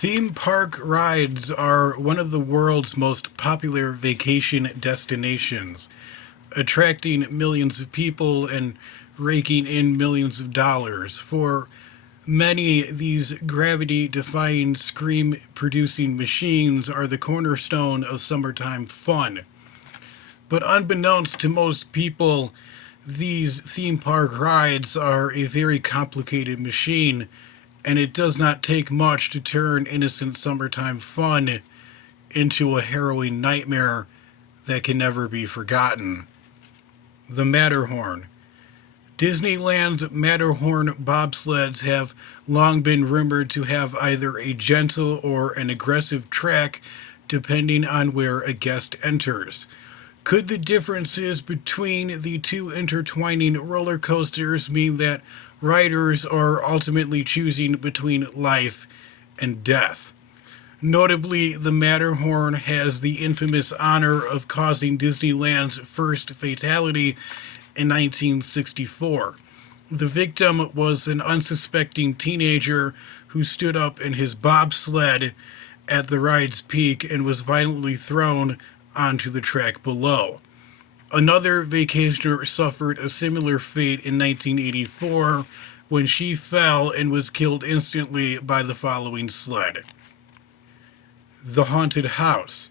Theme park rides are one of the world's most popular vacation destinations, attracting millions of people and raking in millions of dollars. For many, these gravity defying, scream producing machines are the cornerstone of summertime fun. But unbeknownst to most people, these theme park rides are a very complicated machine, and it does not take much to turn innocent summertime fun into a harrowing nightmare that can never be forgotten. The Matterhorn. Disneyland's Matterhorn bobsleds have long been rumored to have either a gentle or an aggressive track depending on where a guest enters. Could the differences between the two intertwining roller coasters mean that riders are ultimately choosing between life and death? Notably, the Matterhorn has the infamous honor of causing Disneyland's first fatality in 1964. The victim was an unsuspecting teenager who stood up in his bobsled at the ride's peak and was violently thrown onto the track below. Another vacationer suffered a similar fate in 1984 when she fell and was killed instantly by the following sled. The Haunted House.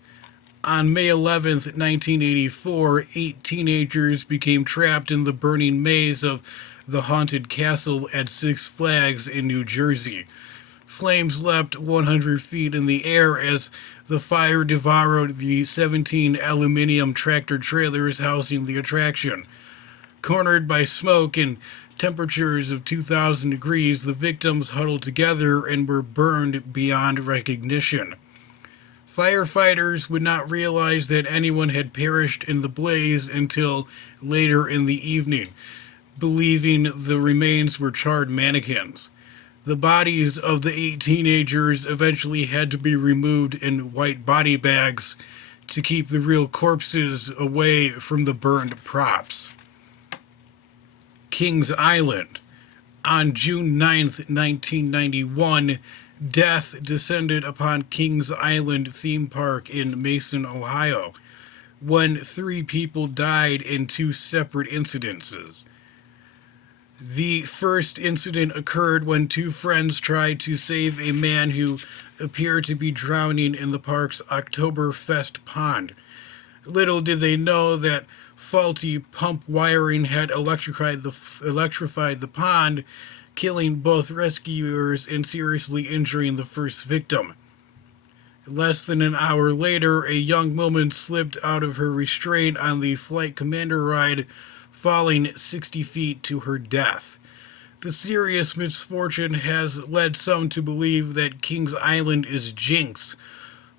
On May 11th, 1984, 8 teenagers became trapped in the burning maze of the Haunted Castle at Six Flags in New Jersey. Flames leapt 100 feet in the air as the fire devoured the 17 aluminum tractor trailers housing the attraction. Cornered by smoke and temperatures of 2,000 degrees, the victims huddled together and were burned beyond recognition. Firefighters would not realize that anyone had perished in the blaze until later in the evening, believing the remains were charred mannequins. The bodies of the 8 teenagers eventually had to be removed in white body bags to keep the real corpses away from the burned props. Kings Island. On June 9th, 1991, death descended upon Kings Island theme park in Mason, Ohio, when 3 people died in 2 separate incidences. The first incident occurred when 2 friends tried to save a man who appeared to be drowning in the park's Oktoberfest pond. Little did they know that faulty pump wiring had electrified the pond, killing both rescuers and seriously injuring the first victim. Less than an hour later, a young woman slipped out of her restraint on the Flight Commander ride, falling 60 feet to her death. The serious misfortune has led some to believe that Kings Island is jinx,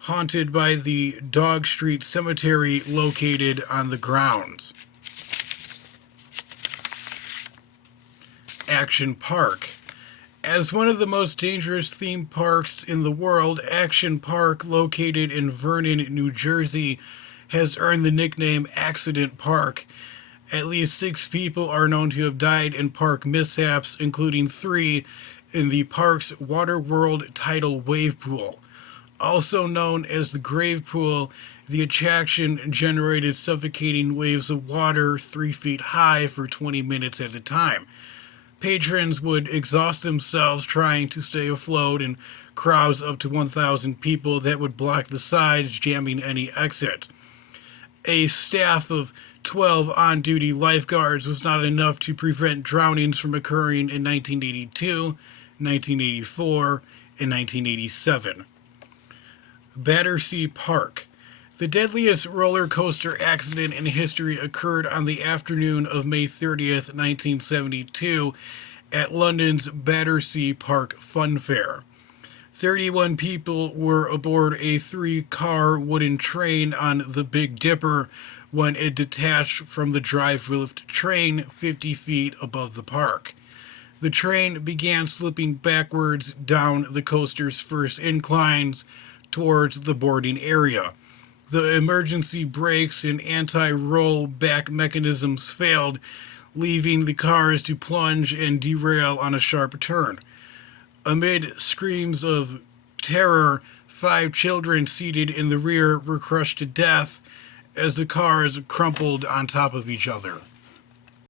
haunted by the Dog Street Cemetery located on the grounds. Action Park. As one of the most dangerous theme parks in the world, Action Park, located in Vernon, New Jersey, has earned the nickname Accident Park. At least 6 people are known to have died in park mishaps, including 3 in the park's Waterworld tidal wave pool. Also known as the Grave Pool, the attraction generated suffocating waves of water 3 feet high for 20 minutes at a time. Patrons would exhaust themselves trying to stay afloat in crowds up to 1,000 people that would block the sides, jamming any exit. A staff of 12 on-duty lifeguards was not enough to prevent drownings from occurring in 1982, 1984, and 1987. Battersea Park. The deadliest roller coaster accident in history occurred on the afternoon of May 30th, 1972, at London's Battersea Park Fun Fair. 31 people were aboard a 3-car wooden train on the Big Dipper when it detached from the drive lift train 50 feet above the park. The train began slipping backwards down the coaster's first inclines towards the boarding area. The emergency brakes and anti-roll back mechanisms failed, leaving the cars to plunge and derail on a sharp turn. Amid screams of terror, 5 children seated in the rear were crushed to death as the cars crumpled on top of each other.